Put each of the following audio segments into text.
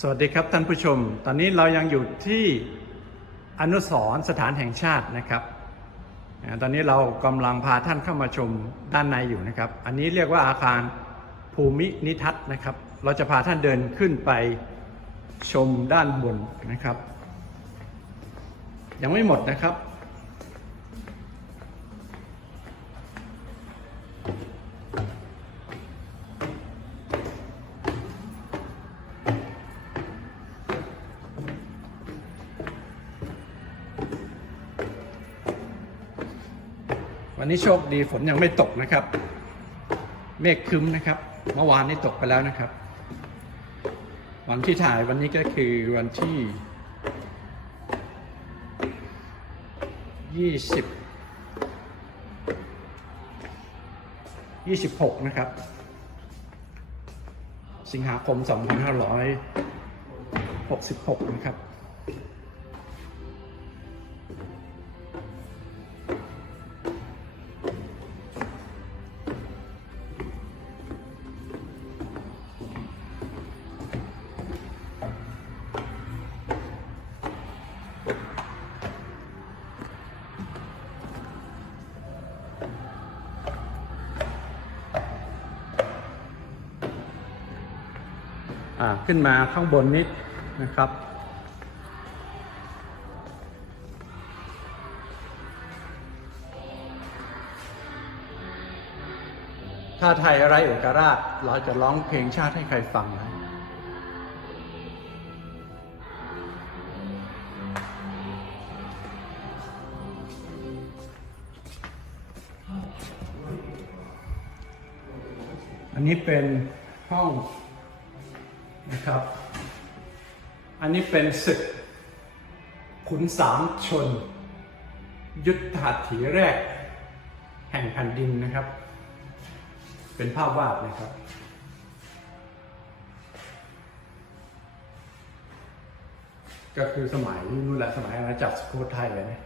สวัสดีครับท่านผู้ชม ตอนนี้เรายังอยู่ที่อนุสรสถานแห่งชาตินะครับ ตอนนี้เรากำลังพาท่านเข้ามาชมด้านในอยู่นะครับ อันนี้เรียกว่าอาคารภูมินิทัศน์นะครับ เราจะพาท่านเดินขึ้นไปชมด้านบนนะครับ ยังไม่หมดนะครับ นี้โชคดีฝนยังไม่ตกนะครับ เมฆคึ้มนะครับ เมื่อวานนี้ตกไปแล้วนะครับ วันที่ถ่ายวันนี้ก็คือวันที่ยี่สิบยี่สิบหกนะครับ สิงหาคมสองพันห้าร้อยหกสิบหกนะครับ ขึ้นมาข้างบนนี้นะครับ ถ้าไทยไรเอกราช เราจะร้องเพลงชาติให้ใครฟังนะอันนี้เป็นห้อง นะครับ อันนี้เป็นศึกขุนสามชน ยุทธหัตถีแรก แห่งแผ่นดินนะครับ เป็นภาพวาดนะครับก็คือสมัยนู่นแหละสมัยอาณาจักรสุโขทัยเลยนะ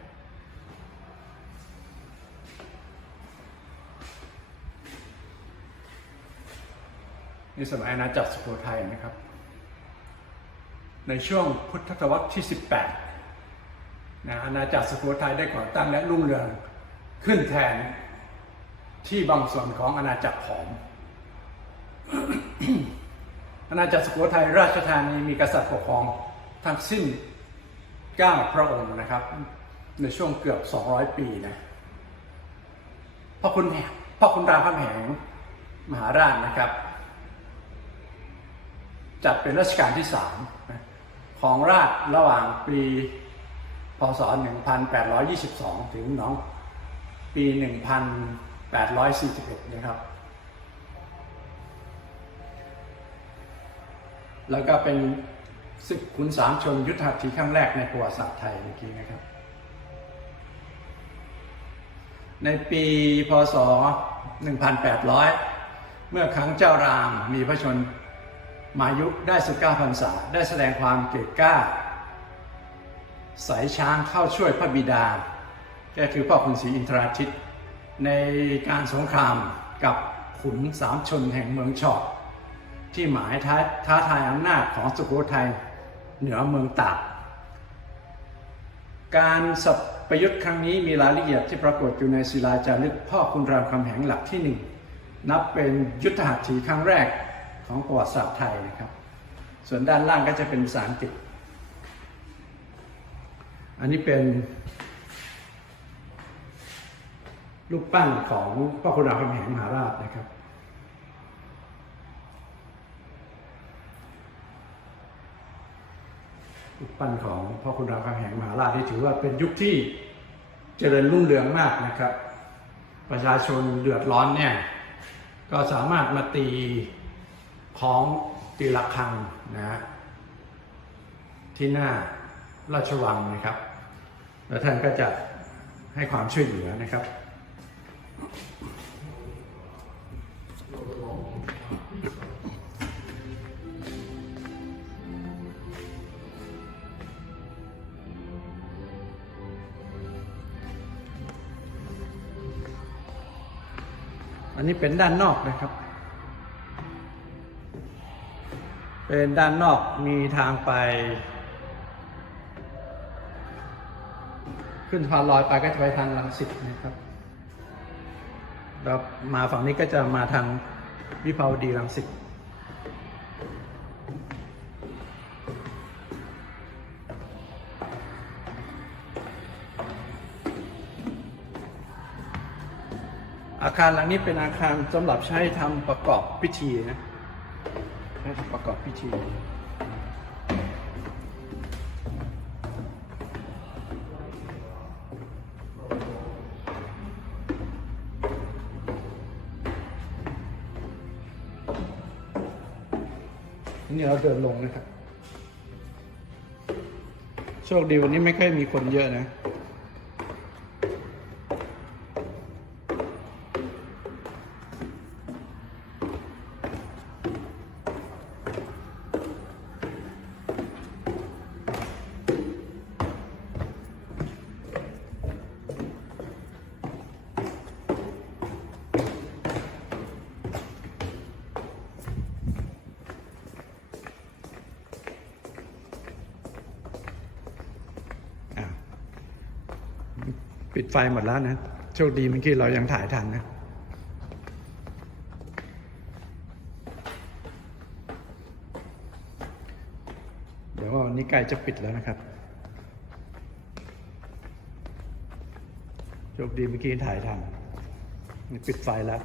นี่สมัยอาณาจักรสุโขทัยนะครับ ในช่วงพุทธศตวรรษที่ 18นะอาณาจักรสุโขทัยได้ก่อตั้งและรุ่งเรืองขึ้นแทนที่บางส่วนของอาณาจักรขอม อาณาจักรสุโขทัยราชธานีมีกษัตริย์ปกครองทั้งสิ้น 9 พระองค์นะครับ ในช่วงเกือบ 200 ปีนะพ่อคุณพ่อคุณรามคำแหงมหาราชนะครับ จัดเป็นรัชกาลที่3นะ ของราชระหว่างปีพศ 1822 ถึงน้องปี 1841 นะครับ แล้วก็เป็นศึกขุนสามชนยุทธหัตถีครั้งแรกในประวัติศาสตร์ไทยเมื่อกี้นะครับ ในปีพศ 1800 เมื่อครั้งเจ้ารามมีพระชน มายุได้19พรรษาได้แสดงความเกตกล้า สายช้างเข้าช่วยพระบิดา ก็คือพ่อขุนศรีอินทราทิต ในการสงครามกับขุนสามชนแห่งเมืองชอบที่หมายท้าท้าทายอำนาจของสุโขทัยเหนือเมืองตากการสับประยุทธ์ครั้งนี้มีรายละเอียดที่ปรากฏอยู่ในศิลาจารึกพ่อคุณรามคำแหงหลักที่หนึ่งนับเป็นยุทธหัตถีครั้งแรก ของประวัติศาสตร์ไทยนะครับ ส่วนด้านล่างก็จะเป็นภาษาอังกฤษ อันนี้เป็นรูปปั้นของพ่อคุณรามคำแหงมหาราชนะครับ รูปปั้นของพ่อคุณรามคำแหงมหาราชที่ถือว่าเป็นยุคที่เจริญรุ่งเรืองมากนะครับ ประชาชนเดือดร้อนเนี่ยก็สามารถมาตี ของตีระฆังนะฮะที่หน้าราชวังนะครับ แล้วท่านก็จะให้ความช่วยเหลือนะครับ อันนี้เป็นด้านนอกนะครับ เป็นด้านนอกมีทางไป ขึ้นสะพานลอยไปก็จะไปทางลังสิตนะครับแล้วมาฝั่งนี้ก็จะมาทางวิภาวดีรังสิตอาคารหลังนี้เป็นอาคารสำหรับใช้ทำประกอบพิธีนะ ใช้ทำประกอบพิธีนี่เราเดินลงนะครับ โชคดีวันนี้ไม่ค่อยมีคนเยอะนะ อ้าว ปิดไฟหมดแล้วนะ โชคดีเมื่อกี้เรายังถ่ายทันนะเดี๋ยววันนี้ใกล้จะปิดแล้วนะครับ โชคดีเมื่อกี้ถ่ายทันนี่ปิดไฟแล้ว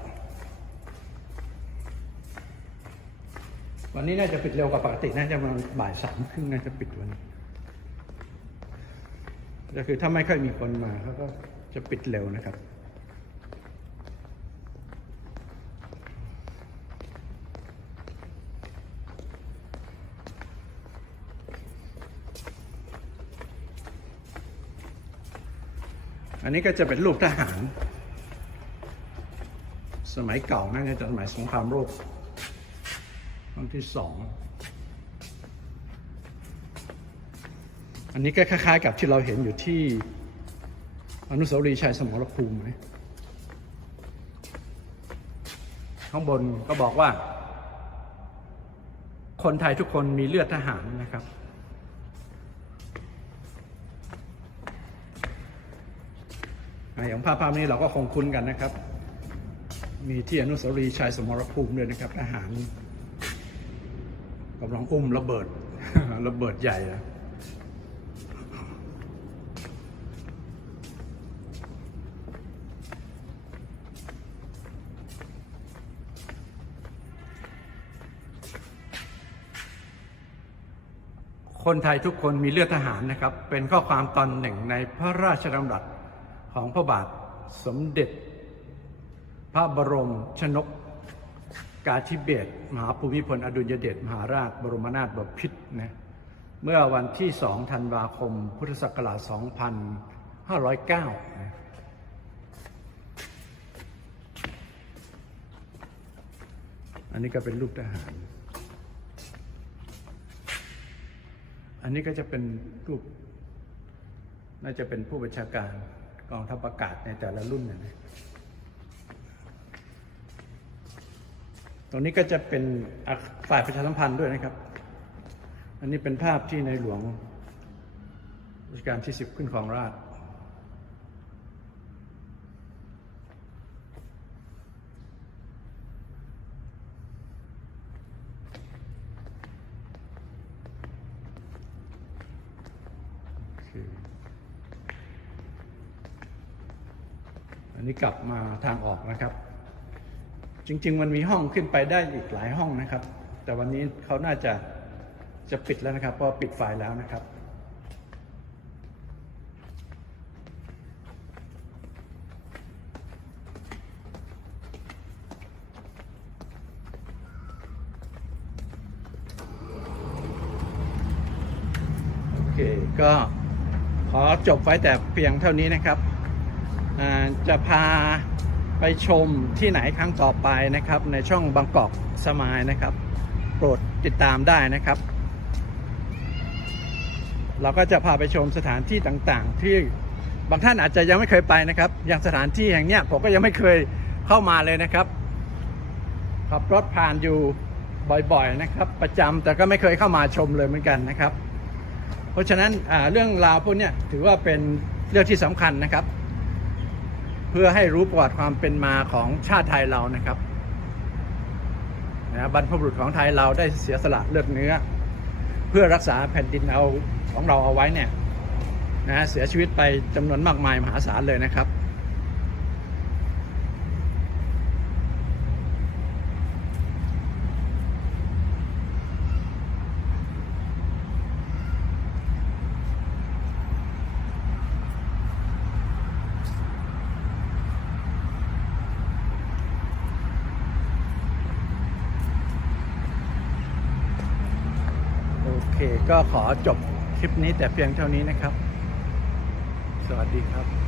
วันนี้น่าจะปิดเร็วกว่าปกติ น่าจะประมาณบ่ายสามครึ่งน่าจะปิดวันนี้ ก็คือถ้าไม่ค่อยมีคนมาเขาก็จะปิดเร็วนะครับ อันนี้ก็จะเป็นรูปทหาร สมัยเก่าน่าจะสมัยสงครามโลกครั้งที่สอง อันนี้ก็คล้ายๆ กับที่เราเห็นอยู่ที่อนุสาวรีย์ชัยสมรภูมิไหมข้างบนก็บอกว่า คนไทยทุกคนมีเลือดทหารนะครับ อย่างภาพภาพนี้เราก็คงคุ้นกันนะครับ มีที่อนุสาวรีย์ชัยสมรภูมิด้วยนะครับทหารกำลังอุ้มระเบิดระเบิดใหญ่นะ คนไทยทุกคนมีเลือดทหารนะครับ เป็นข้อความตอนหนึ่งในพระราชดำรัสของพระบาทสมเด็จ พระบรมชนก กาธิเบศมหาภูมิพลอดุลยเดชมหาราชบรมนาถบพิตรนะเมื่อวันที่ 2 ธันวาคม พุทธศักราช 2509นะอันนี้ก็เป็นรูปทหาร นนี้ก็จะเป็นรูป น่าจะเป็นผู้บัญชาการกองทัพอากาศในแต่ละรุ่นนะตรงนี้ก็จะเป็นฝ่ายประชาสัมพันธ์ด้วยนะครับ อันนี้เป็นภาพที่ในหลวงรัชกาลที่สิบขึ้นของราช อันนี้กลับมาทางออกนะครับ จริง ๆ มันมีห้องขึ้นไปได้อีกหลายห้องนะครับ แต่วันนี้เขาน่าจะจะปิดแล้วนะครับ เพราะปิดไฟแล้วนะครับโอเคก็ขอจบไว้แต่เพียงเท่านี้นะครับ จะพาไปชมที่ไหนครั้งต่อไปนะครับ ในช่องบางกอกสมายนะครับ โปรดติดตามได้นะครับ เราก็จะพาไปชมสถานที่ต่างๆ ที่บางท่านอาจจะยังไม่เคยไปนะครับ อย่างสถานที่แห่งเนี้ยผมก็ยังไม่เคยเข้ามาเลยนะครับขับรถผ่านอยู่บ่อยๆนะครับ ประจำแต่ก็ไม่เคยเข้ามาชมเลยเหมือนกันนะครับ เพราะฉะนั้นเรื่องราวพวกนี้ถือว่าเป็นเรื่องที่สำคัญนะครับ เพื่อให้รู้ประวัติความเป็นมาของชาติไทยเรานะครับนะบรรพบุรุษของไทยเราได้เสียสละเลือดเนื้อ เพื่อรักษาแผ่นดินเอาของเราเอาไว้เนี่ยนะเสียชีวิตไปจำนวนมากมายมหาศาลเลยนะครับ โอเค ก็ขอจบคลิปนี้แต่เพียงเท่านี้นะครับ สวัสดีครับ